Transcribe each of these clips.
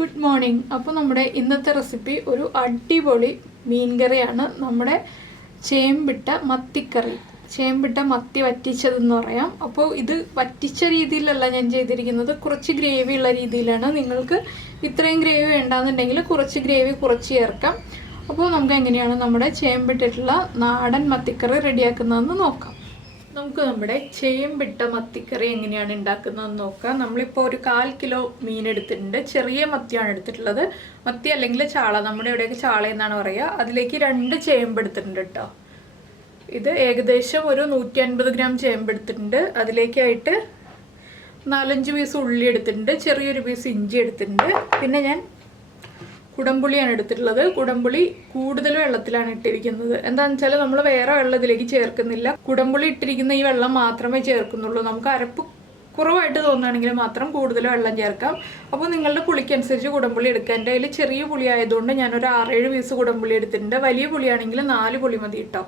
Good morning. അപ്പോൾ നമ്മുടെ ഇന്നത്തെ റെസിപ്പി ഒരു അടിപൊളി മീൻ കറിയാണ്. നമ്മുടെ ചേമ്പിട്ട മത്തിക്കറി. ചേമ്പിട്ട മത്തി വറ്റിച്ചതെന്ന് പറയാം. അപ്പോൾ ഇത് വറ്റിച്ച രീതിയിലല്ല ഞാൻ ചെയ്തിരിക്കുന്നത്, കുറച്ച് ഗ്രേവി ഉള്ള രീതിയിലാണ്. നിങ്ങൾക്ക് ഇത്രയും ഗ്രേവി വേണ്ടാന്നുണ്ടെങ്കിൽ കുറച്ച് ഗ്രേവി കുറച്ച് ചേർക്കാം. അപ്പോൾ നമുക്ക് എങ്ങനെയാണ് നമ്മുടെ ചേമ്പിട്ടിട്ടുള്ള നാടൻ മത്തിക്കറി റെഡിയാക്കുന്നതെന്ന് നോക്കാം. നമുക്ക് നമ്മുടെ ചേമ്പിട്ട മത്തിക്കറി എങ്ങനെയാണ് ഉണ്ടാക്കുന്നതെന്ന് നോക്കാം. നമ്മളിപ്പോൾ ഒരു 1/4 കിലോ മീൻ എടുത്തിട്ടുണ്ട്. ചെറിയ മത്തിയാണ് എടുത്തിട്ടുള്ളത്. മത്തി അല്ലെങ്കിൽ ചാള, നമ്മുടെ ഇവിടെയൊക്കെ ചാള എന്നാണ് പറയുക. അതിലേക്ക് 2 ചേമ്പ് എടുത്തിട്ടുണ്ട് കേട്ടോ. ഇത് ഏകദേശം ഒരു 150 ഗ്രാം ചേമ്പ് എടുത്തിട്ടുണ്ട്. അതിലേക്കായിട്ട് 4-5 പീസ് ഉള്ളി എടുത്തിട്ടുണ്ട്, ചെറിയൊരു പീസ് ഇഞ്ചി എടുത്തിട്ടുണ്ട്. പിന്നെ ഞാൻ കുടംപുളിയാണ് എടുത്തിട്ടുള്ളത്. കുടംപുളി കൂടുതൽ വെള്ളത്തിലാണ് ഇട്ടിരിക്കുന്നത്. എന്താണെന്ന് വെച്ചാൽ നമ്മൾ വേറെ വെള്ളം ഇതിലേക്ക് ചേർക്കുന്നില്ല. കുടംപുളി ഇട്ടിരിക്കുന്ന ഈ വെള്ളം മാത്രമേ ചേർക്കുന്നുള്ളൂ. നമുക്ക് അരപ്പ് കുറവായിട്ട് തോന്നുകയാണെങ്കിൽ മാത്രം കൂടുതൽ വെള്ളം ചേർക്കാം. അപ്പോൾ നിങ്ങളുടെ പുളിക്കനുസരിച്ച് കുടംപുളി എടുക്കുക. എൻ്റെ കയ്യിൽ ചെറിയ പുളി ആയതുകൊണ്ട് ഞാനൊരു 6-7 പീസ് കുടംപുളി എടുത്തിട്ടുണ്ട്. വലിയ പുളിയാണെങ്കിൽ 4 പുളി മതി കേട്ടോ.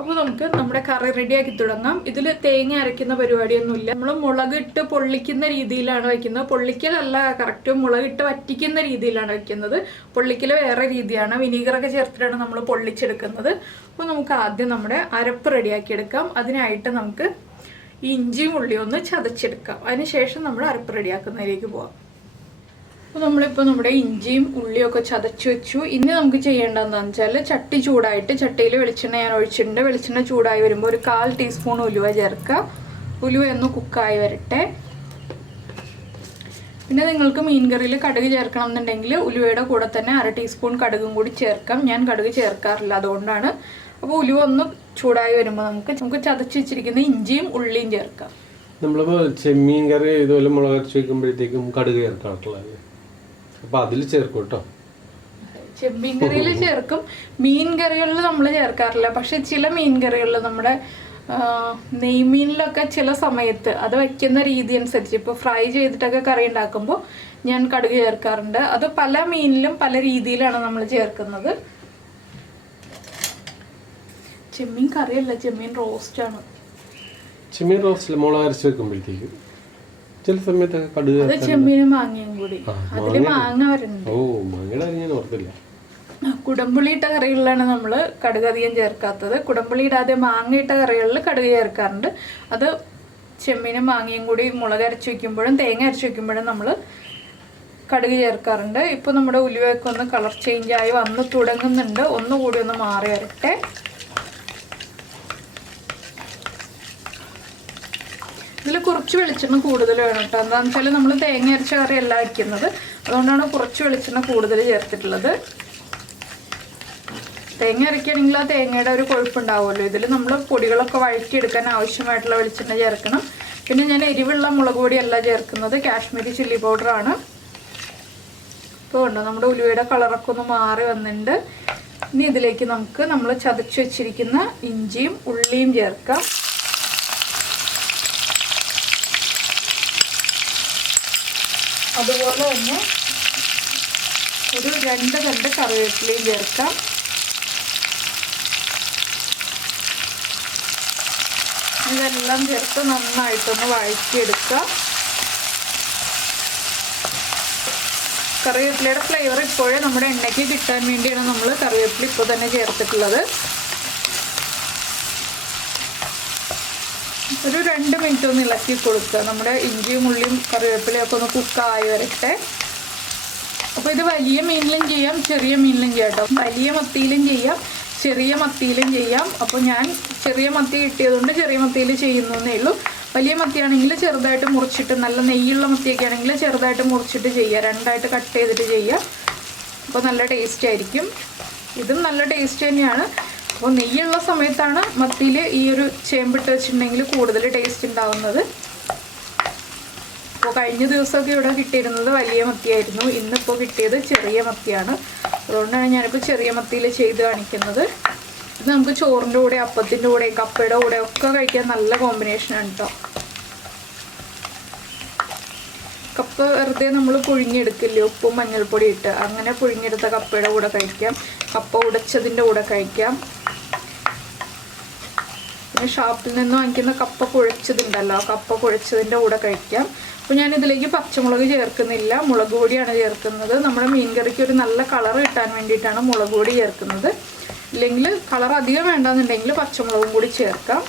അപ്പോൾ നമുക്ക് നമ്മുടെ കറി റെഡിയാക്കി തുടങ്ങാം. ഇതിൽ തേങ്ങ അരയ്ക്കുന്ന പരിപാടിയൊന്നുമില്ല. നമ്മൾ മുളകിട്ട് പൊള്ളിക്കുന്ന രീതിയിലാണ് വയ്ക്കുന്നത്. പൊള്ളിക്കലല്ല കറക്റ്റ്, മുളകിട്ട് വറ്റിക്കുന്ന രീതിയിലാണ് വയ്ക്കുന്നത്. പൊള്ളിക്കൽ വേറെ രീതിയാണ്. വിനീഗറൊക്കെ ചേർത്തിട്ടാണ് നമ്മൾ പൊള്ളിച്ചെടുക്കുന്നത്. അപ്പോൾ നമുക്ക് ആദ്യം നമ്മുടെ അരപ്പ് റെഡിയാക്കി എടുക്കാം. അതിനായിട്ട് നമുക്ക് ഇഞ്ചിയും ഉള്ളിയും ഒന്ന് ചതച്ചെടുക്കാം. അതിനുശേഷം നമ്മൾ അരപ്പ് റെഡിയാക്കുന്നതിലേക്ക് പോകാം. അപ്പോൾ നമ്മളിപ്പോൾ നമ്മുടെ ഇഞ്ചിയും ഉള്ളിയൊക്കെ ചതച്ച് വെച്ചു. ഇനി നമുക്ക് ചെയ്യേണ്ടതെന്ന് വെച്ചാൽ ചട്ടി ചൂടായിട്ട് ചട്ടിയിൽ വെളിച്ചെണ്ണ ഞാൻ ഒഴിച്ചിട്ടുണ്ട്. വെളിച്ചെണ്ണ ചൂടായി വരുമ്പോൾ ഒരു 1/4 ടീസ്പൂൺ ഉലുവ ചേർക്കുക. ഉലുവ ഒന്ന് കുക്കായി വരട്ടെ. പിന്നെ നിങ്ങൾക്ക് മീൻ കറിയിൽ കടുക് ചേർക്കണം എന്നുണ്ടെങ്കിൽ ഉലുവയുടെ കൂടെ തന്നെ 1/2 ടീസ്പൂൺ കടുകും കൂടി ചേർക്കാം. ഞാൻ കടുക് ചേർക്കാറില്ല, അതുകൊണ്ടാണ്. അപ്പോൾ ഉലുവ ഒന്ന് ചൂടായി വരുമ്പോൾ നമുക്ക് ചതച്ച് വെച്ചിരിക്കുന്ന ഇഞ്ചിയും ഉള്ളിയും ചേർക്കാം. നമ്മളിപ്പോൾ ചെമ്മീൻ കറി ഇതുപോലെ മുളക് അരച്ച് വയ്ക്കുമ്പോഴത്തേക്കും കടുക് ചേർക്കാറുള്ളത്, അപ്പോൾ അതിൽ ചേർക്കും കേട്ടോ. ചെമ്മീൻ കറിയിൽ ചേർക്കും, മീൻ കറികളിൽ നമ്മൾ ചേർക്കാറില്ല. പക്ഷെ ചില മീൻ കറികളിൽ നമ്മുടെ നെയ്മീനിലൊക്കെ ചില സമയത്ത് അത് വയ്ക്കുന്ന രീതി അനുസരിച്ച്, ഇപ്പോൾ ഫ്രൈ ചെയ്തിട്ടൊക്കെ കറി ഉണ്ടാക്കുമ്പോൾ ഞാൻ കടുക് ചേർക്കാറുണ്ട്. അത് പല മീനിലും പല രീതിയിലാണ് നമ്മൾ ചേർക്കുന്നത്. ചെമ്മീൻ കറിയല്ല, ചെമ്മീൻ റോസ്റ്റാണ്. ചെമ്മീൻ റോസ്റ്റിൽ മുളക് അരച്ച് വെക്കുമ്പോഴത്തേക്കും ചില സമയത്തൊക്കെ കടുക്, ചെമ്മീനും മാങ്ങയും കൂടി അതില് മാങ്ങ വരുന്നുണ്ട്. ഓ, മാങ്ങയുടെ ഞാൻ ഓർത്തില്ല. കുടംപുളി ഇട്ട കറികളിലാണ് നമ്മൾ കടുക് അധികം ചേർക്കാത്തത്. കുടംപുളി ഇടാതെ മാങ്ങ ഇട്ട കറികളിൽ കടുക് ചേർക്കാറുണ്ട്. അത് ചെമ്മീനും മാങ്ങയും കൂടി മുളക് അരച്ച് വയ്ക്കുമ്പോഴും തേങ്ങ അരച്ച് വയ്ക്കുമ്പോഴും നമ്മൾ കടുക് ചേർക്കാറുണ്ട്. ഇപ്പോൾ നമ്മുടെ ഉലുവയൊക്കെ ഒന്ന് കളർ ചേഞ്ചായി വന്ന് തുടങ്ങുന്നുണ്ട്. ഒന്നുകൂടി ഒന്ന് മാറി വരട്ടെ. ഇതിൽ കുറച്ച് വെളിച്ചെണ്ണ കൂടുതൽ വേണം കേട്ടോ. എന്താണെന്ന് വെച്ചാൽ നമ്മൾ തേങ്ങ അരച്ച കറിയല്ല വയ്ക്കുന്നത്, അതുകൊണ്ടാണ് കുറച്ച് വെളിച്ചെണ്ണ കൂടുതൽ ചേർത്തിട്ടുള്ളത്. തേങ്ങ അരയ്ക്കുകയാണെങ്കിൽ ആ തേങ്ങയുടെ ഒരു കൊഴുപ്പുണ്ടാവുമല്ലോ. ഇതിൽ നമ്മൾ പൊടികളൊക്കെ വഴറ്റിയെടുക്കാൻ ആവശ്യമായിട്ടുള്ള വെളിച്ചെണ്ണ ചേർക്കണം. പിന്നെ ഞാൻ എരിവുള്ള മുളക് പൊടിയല്ല ചേർക്കുന്നത്, കാശ്മീരി ചില്ലി പൗഡറാണ്. ഇപ്പോൾ ഉണ്ടോ നമ്മുടെ ഉലുവയുടെ കളറൊക്കെ ഒന്ന് മാറി വന്നിട്ടുണ്ട്. ഇനി ഇതിലേക്ക് നമുക്ക് നമ്മൾ ചതച്ച് വെച്ചിരിക്കുന്ന ഇഞ്ചിയും ഉള്ളിയും ചേർക്കാം. അതുപോലെ തന്നെ ഒരു 2 തണ്ട് കറിവേപ്പിലയും ചേർക്കാം. ഇതെല്ലാം ചേർത്ത് നന്നായിട്ടൊന്ന് വഴറ്റിയെടുക്കുക. കറിവേപ്പിലയുടെ ഫ്ലേവർ ഇപ്പോഴേ നമ്മുടെ എണ്ണയ്ക്ക് കിട്ടാൻ വേണ്ടിയാണ് നമ്മൾ കറിവേപ്പില ഇപ്പോൾ തന്നെ ചേർത്തിട്ടുള്ളത്. ഒരു 2 മിനിറ്റ് ഒന്ന് ഇളക്കി കൊടുക്കുക. നമ്മുടെ ഇഞ്ചിയും ഉള്ളിയും കറിവേപ്പിലയൊക്കെ ഒന്ന് കുക്കായി വരട്ടെ. അപ്പോൾ ഇത് വലിയ മീനിലും ചെയ്യാം, ചെറിയ മീനിലും ചെയ്യാം കേട്ടോ. വലിയ മത്തിയിലും ചെയ്യാം, ചെറിയ മത്തിയിലും ചെയ്യാം. അപ്പോൾ ഞാൻ ചെറിയ മത്തി കിട്ടിയതുകൊണ്ട് ചെറിയ മത്തിയിൽ ചെയ്യുന്നേ ഉള്ളൂ. വലിയ മത്തിയാണെങ്കിൽ ചെറുതായിട്ട് മുറിച്ചിട്ട്, നല്ല നെയ്യുള്ള മത്തിയൊക്കെ ആണെങ്കിൽ ചെറുതായിട്ട് മുറിച്ചിട്ട് ചെയ്യുക, 2ആയിട്ട് കട്ട് ചെയ്തിട്ട് ചെയ്യുക. അപ്പോൾ നല്ല ടേസ്റ്റ് ആയിരിക്കും. ഇതും നല്ല ടേസ്റ്റ് തന്നെയാണ്. അപ്പോൾ നെയ്യുള്ള സമയത്താണ് മത്തിയിൽ ഈ ഒരു ചേമ്പിട്ട് വെച്ചിട്ടുണ്ടെങ്കിൽ കൂടുതൽ ടേസ്റ്റ് ഉണ്ടാവുന്നത്. അപ്പോൾ കഴിഞ്ഞ ദിവസമൊക്കെ ഇവിടെ കിട്ടിയിരുന്നത് വലിയ മത്തിയായിരുന്നു. ഇന്നിപ്പോൾ കിട്ടിയത് ചെറിയ മത്തിയാണ്. അതുകൊണ്ടാണ് ഞാനിപ്പോൾ ചെറിയ മത്തിയിൽ ചെയ്ത് കാണിക്കുന്നത്. ഇത് നമുക്ക് ചോറിൻ്റെ കൂടെ, അപ്പത്തിൻ്റെ കൂടെ, കപ്പയുടെ കൂടെ ഒക്കെ കഴിക്കാൻ നല്ല കോമ്പിനേഷനാണ് കേട്ടോ. കപ്പ വെറുതെ നമ്മൾ പുഴുങ്ങിയെടുക്കില്ലേ, ഉപ്പും മഞ്ഞൾപ്പൊടി ഇട്ട്, അങ്ങനെ പുഴുങ്ങിയെടുത്ത കപ്പയുടെ കൂടെ കഴിക്കാം. കപ്പ ഉടച്ചതിൻ്റെ കൂടെ കഴിക്കാം. ഷാപ്പിൽ നിന്ന് വാങ്ങിക്കുന്ന കപ്പ കുഴച്ചതുണ്ടല്ലോ, കപ്പ കുഴച്ചതിൻ്റെ കൂടെ കഴിക്കാം. അപ്പോൾ ഞാനിതിലേക്ക് പച്ചമുളക് ചേർക്കുന്നില്ല, മുളക് പൊടിയാണ് ചേർക്കുന്നത്. നമ്മുടെ മീൻ കറിക്ക് ഒരു നല്ല കളർ കിട്ടാൻ വേണ്ടിയിട്ടാണ് മുളക് പൊടി ചേർക്കുന്നത്. ഇല്ലെങ്കിൽ കളർ അധികം വേണ്ടാന്നുണ്ടെങ്കിൽ പച്ചമുളകും കൂടി ചേർക്കാം.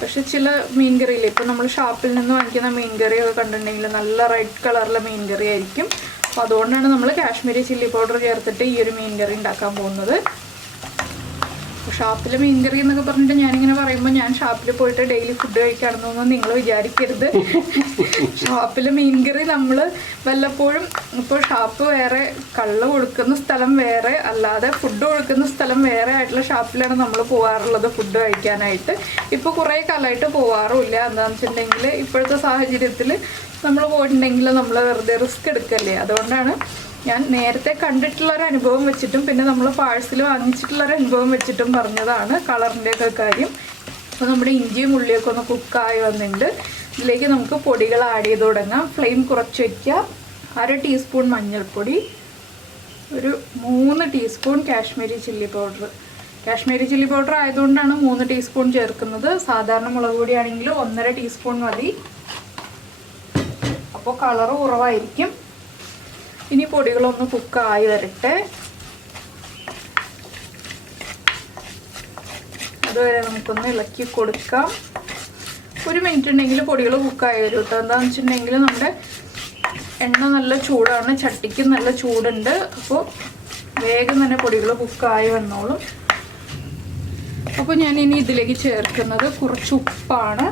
പക്ഷെ ചില മീൻ കറിയിൽ ഇപ്പോൾ നമ്മൾ ഷാപ്പിൽ നിന്ന് വാങ്ങിക്കുന്ന മീൻ കറിയൊക്കെ കണ്ടിട്ടുണ്ടെങ്കിൽ നല്ല റെഡ് കളറിലെ മീൻ കറി ആയിരിക്കും. അപ്പോൾ അതുകൊണ്ടാണ് നമ്മൾ കാശ്മീരി ചില്ലി പൗഡർ ചേർത്തിട്ട് ഈ ഒരു മീൻ കറി ഉണ്ടാക്കാൻ പോകുന്നത്. ഷാപ്പിലെ മീൻ കറി എന്നൊക്കെ പറഞ്ഞിട്ട് ഞാനിങ്ങനെ പറയുമ്പോൾ ഞാൻ ഷാപ്പിൽ പോയിട്ട് ഡെയിലി ഫുഡ് കഴിക്കുകയാണെന്നൊന്നും നിങ്ങൾ വിചാരിക്കരുത്. ഷാപ്പിലെ മീൻ കറി നമ്മൾ വല്ലപ്പോഴും, ഇപ്പോൾ ഷാപ്പ് വേറെ, കള്ള് കൊടുക്കുന്ന സ്ഥലം വേറെ, അല്ലാതെ ഫുഡ് കൊടുക്കുന്ന സ്ഥലം വേറെ ആയിട്ടുള്ള ഷാപ്പിലാണ് നമ്മൾ പോകാറുള്ളത് ഫുഡ് കഴിക്കാനായിട്ട്. ഇപ്പോൾ കുറേ കാലമായിട്ട് പോകാറുമില്ല. എന്താണെന്ന് വെച്ചിട്ടുണ്ടെങ്കിൽ ഇപ്പോഴത്തെ സാഹചര്യത്തിൽ നമ്മൾ പോയിട്ടുണ്ടെങ്കിൽ നമ്മൾ വെറുതെ റിസ്ക് എടുക്കല്ലേ. അതുകൊണ്ടാണ് ഞാൻ നേരത്തെ കണ്ടിട്ടുള്ളൊരു അനുഭവം വെച്ചിട്ടും പിന്നെ നമ്മൾ പാഴ്സൽ വാങ്ങിച്ചിട്ടുള്ളൊരു അനുഭവം വെച്ചിട്ടും പറഞ്ഞതാണ് കളറിൻ്റെയൊക്കെ കാര്യം. അപ്പോൾ നമ്മുടെ ഇഞ്ചിയും ഉള്ളിയൊക്കെ ഒന്ന് കുക്കായി വന്നിട്ടുണ്ട്. ഇതിലേക്ക് നമുക്ക് പൊടികൾ ആഡ് ചെയ്ത് തുടങ്ങാം. ഫ്ലെയിം കുറച്ച് വയ്ക്കുക. 1/2 ടീസ്പൂൺ മഞ്ഞൾപ്പൊടി, ഒരു 3 teaspoon Kashmiri chilli powder. Kashmiri chilli powder ആയതുകൊണ്ടാണ് 3 ടീസ്പൂൺ ചേർക്കുന്നത്. സാധാരണ മുളക് പൊടിയാണെങ്കിൽ 1.5 ടീസ്പൂൺ മതി. അപ്പോൾ കളറ് കുറവായിരിക്കും. ഇനി പൊടികളൊന്ന് കുക്കായി വരട്ടെ. അതുവരെ നമുക്കൊന്ന് ഇളക്കി കൊടുക്കാം. 1 മിനിറ്റ് ഉണ്ടെങ്കിൽ പൊടികൾ കുക്കായി വരും കേട്ടോ. എന്താണെന്ന് വെച്ചിട്ടുണ്ടെങ്കിൽ നമ്മുടെ എണ്ണ നല്ല ചൂടാണ്, ചട്ടിക്ക് നല്ല ചൂടുണ്ട്. അപ്പോൾ വേഗം തന്നെ പൊടികൾ കുക്കായി വന്നോളും. അപ്പോൾ ഞാൻ ഇനി ഇതിലേക്ക് ചേർക്കുന്നത് കുറച്ച് ഉപ്പാണ്.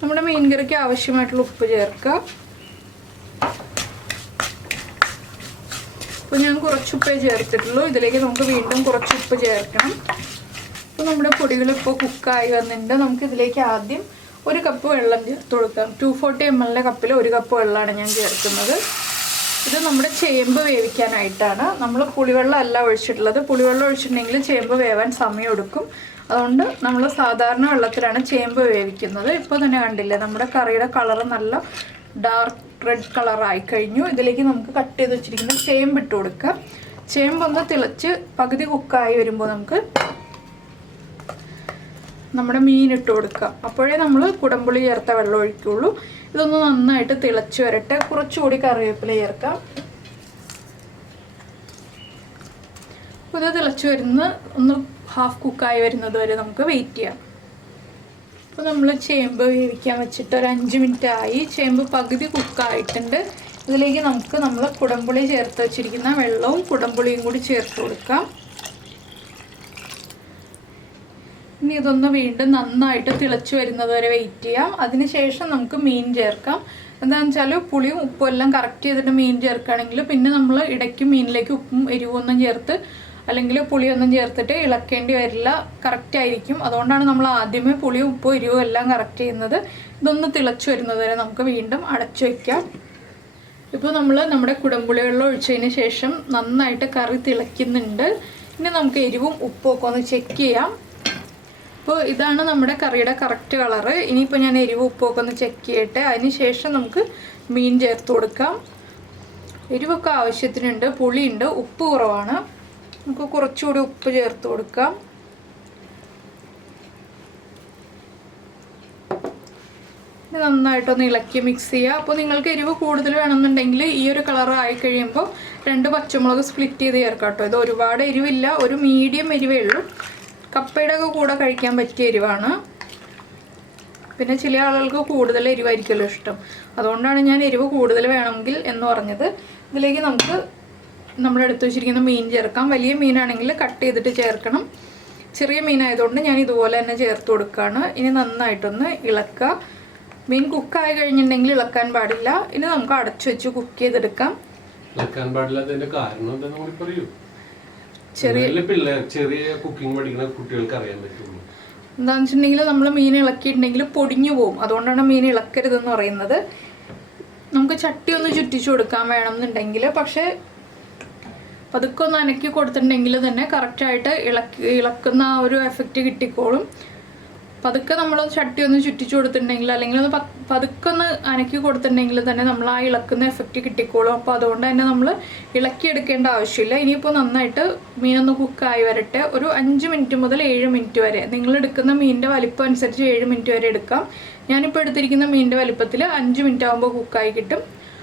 നമ്മുടെ മീൻ കറിക്ക് ആവശ്യമായിട്ടുള്ള ഉപ്പ് ചേർക്കുക. അപ്പോൾ ഞാൻ കുറച്ച് ഉപ്പേ ചേർത്തിട്ടുള്ളൂ. ഇതിലേക്ക് നമുക്ക് വീണ്ടും കുറച്ച് ഉപ്പ് ചേർക്കണം. അപ്പോൾ നമ്മുടെ പൊടികളിപ്പോൾ കുക്കായി വന്നിട്ടുണ്ട്. നമുക്കിതിലേക്ക് ആദ്യം 1 കപ്പ് വെള്ളം ചേർത്ത് കൊടുക്കാം. 240 ml കപ്പിൽ 1 കപ്പ് വെള്ളമാണ് ഞാൻ ചേർക്കുന്നത്. ഇത് നമ്മുടെ ചേമ്പ് വേവിക്കാനായിട്ടാണ്. നമ്മൾ പുളിവെള്ളം അല്ല ഒഴിച്ചിട്ടുള്ളത്. പുളിവെള്ളം ഒഴിച്ചിട്ടുണ്ടെങ്കിൽ ചേമ്പ് വേവാൻ സമയം എടുക്കും. അതുകൊണ്ട് നമ്മൾ സാധാരണ വെള്ളത്തിലാണ് ചേമ്പ് വേവിക്കുന്നത്. ഇപ്പോൾ തന്നെ കണ്ടില്ലേ നമ്മുടെ കറിയുടെ കളറ് നല്ല ഡാർക്ക് റെഡ് കളറായി കഴിഞ്ഞു. ഇതിലേക്ക് നമുക്ക് കട്ട് ചെയ്ത് വെച്ചിരിക്കുന്ന ചേമ്പ് ഇട്ട് കൊടുക്കാം. ചേമ്പൊന്ന് തിളച്ച് പകുതി കുക്കായി വരുമ്പോൾ നമുക്ക് നമ്മുടെ മീൻ ഇട്ട് കൊടുക്കാം. അപ്പോഴേ നമ്മൾ കുടംപുളി ചേർത്ത വെള്ളം ഒഴിക്കുള്ളൂ. ഇതൊന്ന് നന്നായിട്ട് തിളച്ച് വരട്ടെ. കുറച്ചുകൂടി കറിവേപ്പില ചേർക്കാം. ഇത് തിളച്ച് വരുന്ന ഒന്ന് ഹാഫ് കുക്കായി വരുന്നത് വരെ നമുക്ക് വെയിറ്റ് ചെയ്യാം. അപ്പോൾ നമ്മൾ ചേമ്പ് വേവിക്കാൻ വെച്ചിട്ട് ഒരു 5 മിനിറ്റ് ആയി. ചേമ്പ് പകുതി കുക്കായിട്ടുണ്ട്. ഇതിലേക്ക് നമുക്ക് നമ്മൾ കുടംപുളി ചേർത്ത് വെച്ചിരിക്കുന്ന വെള്ളവും കുടംപുളിയും കൂടി ചേർത്ത് കൊടുക്കാം. ഇനി ഇതൊന്ന് വീണ്ടും നന്നായിട്ട് തിളച്ച് വരുന്നത് വരെ വെയിറ്റ് ചെയ്യാം. അതിനുശേഷം നമുക്ക് മീൻ ചേർക്കാം. എന്താണെന്ന് വെച്ചാൽ പുളിയും ഉപ്പും എല്ലാം കറക്റ്റ് ചെയ്തിട്ട് മീൻ ചേർക്കുകയാണെങ്കിൽ പിന്നെ നമ്മൾ ഇടയ്ക്ക് മീനിലേക്ക് ഉപ്പും എരിവൊന്നും ചേർത്ത് അല്ലെങ്കിൽ പുളിയൊന്നും ചേർത്തിട്ട് ഇളക്കേണ്ടി വരില്ല, കറക്റ്റ് ആയിരിക്കും. അതുകൊണ്ടാണ് നമ്മൾ ആദ്യമേ പുളിയും ഉപ്പും എരിവും എല്ലാം കറക്റ്റ് ചെയ്യുന്നത്. ഇതൊന്ന് തിളച്ച് വരുന്നത് വരെ നമുക്ക് വീണ്ടും അടച്ചു വയ്ക്കാം. ഇപ്പോൾ നമ്മൾ നമ്മുടെ കുടംപുളി വെള്ളം ഒഴിച്ചതിന് ശേഷം നന്നായിട്ട് കറി തിളയ്ക്കുന്നുണ്ട്. ഇനി നമുക്ക് എരിവും ഉപ്പും ഒക്കെ ഒന്ന് ചെക്ക് ചെയ്യാം. അപ്പോൾ ഇതാണ് നമ്മുടെ കറിയുടെ കറക്റ്റ് കളറ്. ഇനിയിപ്പോൾ ഞാൻ എരിവും ഉപ്പും ഒക്കെ ഒന്ന് ചെക്ക് ചെയ്യട്ടെ. അതിന് ശേഷം നമുക്ക് മീൻ ചേർത്ത് കൊടുക്കാം. എരിവൊക്കെ ആവശ്യത്തിനുണ്ട്, പുളിയുണ്ട്, ഉപ്പ് കുറവാണ്. നമുക്ക് കുറച്ചുകൂടി ഉപ്പ് ചേർത്ത് കൊടുക്കാം. നന്നായിട്ടൊന്ന് ഇളക്കി മിക്സ് ചെയ്യുക. അപ്പോൾ നിങ്ങൾക്ക് എരിവ് കൂടുതൽ വേണമെന്നുണ്ടെങ്കിൽ ഈ ഒരു കളർ ആയി കഴിയുമ്പോൾ 2 പച്ചമുളക് സ്പ്ലിറ്റ് ചെയ്ത് ചേർക്കാം കേട്ടോ. ഇത് ഒരുപാട് എരിവില്ല, ഒരു മീഡിയം എരിവേ ഉള്ളൂ. കപ്പയുടെ ഒക്കെ കൂടെ കഴിക്കാൻ പറ്റിയ എരിവാണ്. പിന്നെ ചില ആളുകൾക്ക് കൂടുതൽ എരിവായിരിക്കുമല്ലോ ഇഷ്ടം. അതുകൊണ്ടാണ് ഞാൻ എരിവ് കൂടുതൽ വേണമെങ്കിൽ എന്ന് പറഞ്ഞത്. ഇതിലേക്ക് നമുക്ക് നമ്മൾ എടുത്തു വെച്ചിരിക്കുന്ന മീൻ ചേർക്കാം. വലിയ മീനാണെങ്കിൽ കട്ട് ചെയ്തിട്ട് ചേർക്കണം. ചെറിയ മീനായതുകൊണ്ട് ഞാൻ ഇതുപോലെ തന്നെ ചേർത്ത് കൊടുക്കുകയാണ്. ഇനി നന്നായിട്ടൊന്ന് ഇളക്കുക. മീൻ കുക്കായി കഴിഞ്ഞിട്ടുണ്ടെങ്കിൽ ഇളക്കാൻ പാടില്ല. ഇനി നമുക്ക് അടച്ചു വെച്ച് കുക്ക് ചെയ്തെടുക്കാം. ചെറിയ കുക്കിംഗ് പഠിക്കുന്ന കുട്ടികൾക്ക് അറിയാൻ പറ്റുള്ളൂ. എന്താണെന്ന് വെച്ചിട്ടുണ്ടെങ്കിൽ നമ്മൾ മീൻ ഇളക്കിയിട്ടുണ്ടെങ്കിൽ പൊടിഞ്ഞു പോകും. അതുകൊണ്ടാണ് മീൻ ഇളക്കരുതെന്ന് പറയുന്നത്. നമുക്ക് ചട്ടി ഒന്ന് ചുറ്റിച്ചു കൊടുക്കാൻ വേണമെന്നുണ്ടെങ്കിൽ, പക്ഷേ പതുക്കെ ഒന്ന് അനക്കി കൊടുത്തിട്ടുണ്ടെങ്കിൽ തന്നെ കറക്റ്റായിട്ട് ഇളക്കുന്ന ആ ഒരു എഫക്റ്റ് കിട്ടിക്കോളും. പതുക്കെ നമ്മൾ ചട്ടി ഒന്ന് ചുറ്റിച്ചു കൊടുത്തിട്ടുണ്ടെങ്കിൽ അല്ലെങ്കിൽ ഒന്ന് പതുക്കെ ഒന്ന് അനക്കി കൊടുത്തിട്ടുണ്ടെങ്കിൽ തന്നെ നമ്മൾ ആ ഇളക്കുന്ന എഫക്റ്റ് കിട്ടിക്കോളും. അപ്പോൾ അതുകൊണ്ട് തന്നെ നമ്മൾ ഇളക്കിയെടുക്കേണ്ട ആവശ്യമില്ല. ഇനിയിപ്പോൾ നന്നായിട്ട് മീനൊന്ന് കുക്കായി വരട്ടെ. ഒരു 5 മിനിറ്റ് മുതൽ 7 മിനിറ്റ് വരെ, നിങ്ങൾ എടുക്കുന്ന മീനിൻ്റെ വലിപ്പം അനുസരിച്ച് 7 മിനിറ്റ് വരെ എടുക്കാം. ഞാനിപ്പോൾ എടുത്തിരിക്കുന്ന മീനിൻ്റെ വലിപ്പത്തിൽ 5 മിനിറ്റ് ആകുമ്പോൾ കുക്കായി കിട്ടും.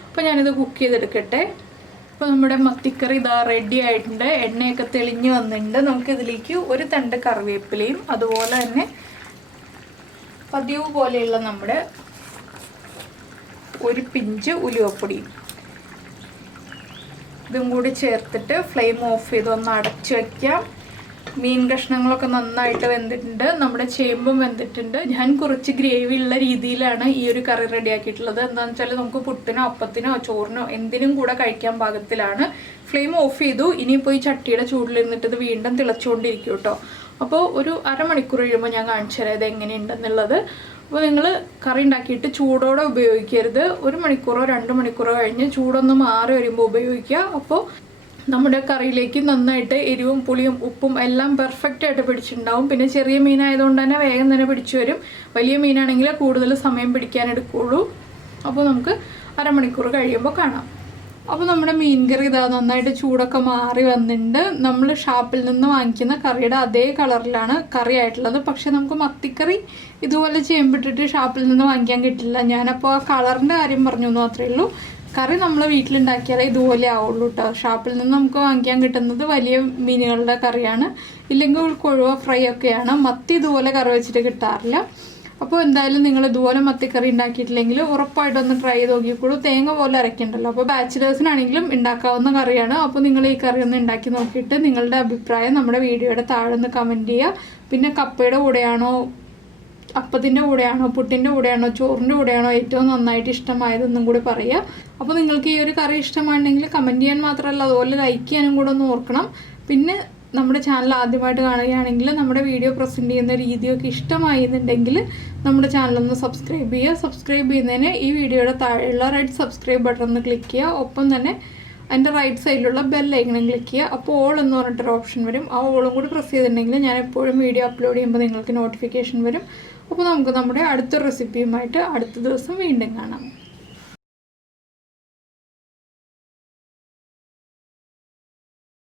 അപ്പോൾ ഞാനിത് കുക്ക് ചെയ്തെടുക്കട്ടെ. അപ്പോൾ നമ്മുടെ മത്തിക്കറി ഇതാ റെഡി ആയിട്ടുണ്ട്. എണ്ണയൊക്കെ തെളിഞ്ഞ് വന്നിട്ടുണ്ട്. നമുക്കിതിലേക്ക് ഒരു തണ്ട് കറിവേപ്പിലയും അതുപോലെ തന്നെ പതിവ് പോലെയുള്ള നമ്മുടെ ഒരു പിഞ്ച് ഉലുവപ്പൊടിയും ഇതും കൂടി ചേർത്തിട്ട് ഫ്ലെയിം ഓഫ് ചെയ്ത് ഒന്ന് അടച്ചു വയ്ക്കാം. മീൻ കഷ്ണങ്ങളൊക്കെ നന്നായിട്ട് വെന്തിട്ടുണ്ട്. നമ്മുടെ ചേമ്പും വെന്തിട്ടുണ്ട്. ഞാൻ കുറച്ച് ഗ്രേവി ഉള്ള രീതിയിലാണ് ഈ ഒരു കറി റെഡിയാക്കിയിട്ടുള്ളത്. എന്താണെന്ന് വെച്ചാൽ നമുക്ക് പുട്ടിനോ അപ്പത്തിനോ ചോറിനോ എന്തിനും കൂടെ കഴിക്കാൻ പാകത്തിലാണ്. ഫ്ലെയിം ഓഫ് ചെയ്തു. ഇനിയിപ്പോൾ ഈ ചട്ടിയുടെ ചൂടിലിരുന്നിട്ട് ഇത് വീണ്ടും തിളച്ചുകൊണ്ടിരിക്കും കേട്ടോ. അപ്പോൾ ഒരു അരമണിക്കൂർ കഴിയുമ്പോൾ ഞാൻ കാണിച്ചു തരാം ഇത് എങ്ങനെയുണ്ടെന്നുള്ളത്. അപ്പോൾ നിങ്ങൾ കറി ഉണ്ടാക്കിയിട്ട് ചൂടോടെ ഉപയോഗിക്കരുത്. 1 മണിക്കൂറോ 2 മണിക്കൂറോ കഴിഞ്ഞ് ചൂടൊന്ന് മാറി വരുമ്പോൾ ഉപയോഗിക്കുക. അപ്പോൾ നമ്മുടെ കറിയിലേക്ക് നന്നായിട്ട് എരിവും പുളിയും ഉപ്പും എല്ലാം പെർഫെക്റ്റ് ആയിട്ട് പിടിച്ചിട്ടുണ്ടാവും. പിന്നെ ചെറിയ മീനായതുകൊണ്ട് തന്നെ വേഗം തന്നെ പിടിച്ചു വരും. വലിയ മീനാണെങ്കിൽ കൂടുതൽ സമയം പിടിക്കാൻ എടുക്കുകയുള്ളൂ. അപ്പോൾ നമുക്ക് അരമണിക്കൂർ കഴിയുമ്പോൾ കാണാം. അപ്പോൾ നമ്മുടെ മീൻ കറി ഇതാ നന്നായിട്ട് ചൂടൊക്കെ മാറി വന്നിട്ടുണ്ട്. നമ്മൾ ഷാപ്പിൽ നിന്ന് വാങ്ങിക്കുന്ന കറിയുടെ അതേ കളറിലാണ് കറി ആയിട്ടുള്ളത്. പക്ഷെ നമുക്ക് മത്തിക്കറി ഇതുപോലെ ചേമ്പിട്ടിട്ട് ഷാപ്പിൽ നിന്ന് വാങ്ങിക്കാൻ കിട്ടില്ല. ഞാനപ്പോൾ ആ കളറിൻ്റെ കാര്യം പറഞ്ഞു എന്ന് മാത്രമേ ഉള്ളൂ. കറി നമ്മൾ വീട്ടിലുണ്ടാക്കിയാലേ ഇതുപോലെ ആവുള്ളൂ കേട്ടോ. ഷാപ്പിൽ നിന്ന് നമുക്ക് വാങ്ങിക്കാൻ കിട്ടുന്നത് വലിയ മീനുകളുടെ കറിയാണ്, ഇല്ലെങ്കിൽ കൊഴുവ ഫ്രൈ ഒക്കെയാണ്. മത്തി ഇതുപോലെ കറി വെച്ചിട്ട് കിട്ടാറില്ല. അപ്പോൾ എന്തായാലും നിങ്ങൾ ഇതുപോലെ മത്തിക്കറി ഉണ്ടാക്കിയിട്ടില്ലെങ്കിൽ ഉറപ്പായിട്ടൊന്ന് ട്രൈ ചെയ്ത് നോക്കിക്കോളൂ. തേങ്ങ പോലെ അരയ്ക്കണ്ടല്ലോ. അപ്പോൾ ബാച്ചിലേഴ്സിനാണെങ്കിലും ഉണ്ടാക്കാവുന്ന കറിയാണ്. അപ്പോൾ നിങ്ങൾ ഈ കറി ഒന്ന് ഉണ്ടാക്കി നോക്കിയിട്ട് നിങ്ങളുടെ അഭിപ്രായം നമ്മുടെ വീഡിയോയുടെ താഴെ ഒന്ന് കമൻറ്റ് ചെയ്യുക. പിന്നെ കപ്പയുടെ കൂടെയാണോ, അപ്പത്തിൻ്റെ കൂടെയാണോ, പുട്ടിൻ്റെ കൂടെയാണോ, ചോറിൻ്റെ കൂടെയാണോ ഏറ്റവും നന്നായിട്ട് ഇഷ്ടമായതെന്നും കൂടി പറയുക. അപ്പോൾ നിങ്ങൾക്ക് ഈ ഒരു കറി ഇഷ്ടമാണെങ്കിൽ കമൻറ്റ് ചെയ്യാൻ മാത്രമല്ല അതുപോലെ ലൈക്ക് ചെയ്യാനും കൂടെ ഒന്ന് ഓർക്കണം. പിന്നെ നമ്മുടെ ചാനൽ ആദ്യമായിട്ട് കാണുകയാണെങ്കിൽ നമ്മുടെ വീഡിയോ പ്രസൻറ്റ് ചെയ്യുന്ന രീതിയൊക്കെ ഇഷ്ടമായിരുന്നുണ്ടെങ്കിൽ നമ്മുടെ ചാനലൊന്ന് സബ്സ്ക്രൈബ് ചെയ്യുക. സബ്സ്ക്രൈബ് ചെയ്യുന്നതിന് ഈ വീഡിയോയുടെ താഴെയുള്ള റെഡ് സബ്സ്ക്രൈബ് ബട്ടൺ ഒന്ന് ക്ലിക്ക് ചെയ്യുക. ഒപ്പം തന്നെ അതിൻ്റെ റൈറ്റ് സൈഡിലുള്ള ബെൽ ഐക്കണും ക്ലിക്ക് ചെയ്യുക. അപ്പോൾ ഓൾ എന്ന് പറഞ്ഞിട്ടൊരു ഓപ്ഷൻ വരും. ആ ഓളും കൂടി പ്രസ് ചെയ്തിട്ടുണ്ടെങ്കിൽ ഞാൻ എപ്പോഴും വീഡിയോ അപ്ലോഡ് ചെയ്യുമ്പോൾ നിങ്ങൾക്ക് നോട്ടിഫിക്കേഷൻ വരും. അപ്പോൾ നമുക്ക് നമ്മുടെ അടുത്ത റെസിപ്പിയുമായിട്ട് അടുത്ത ദിവസം വീണ്ടും കാണാം.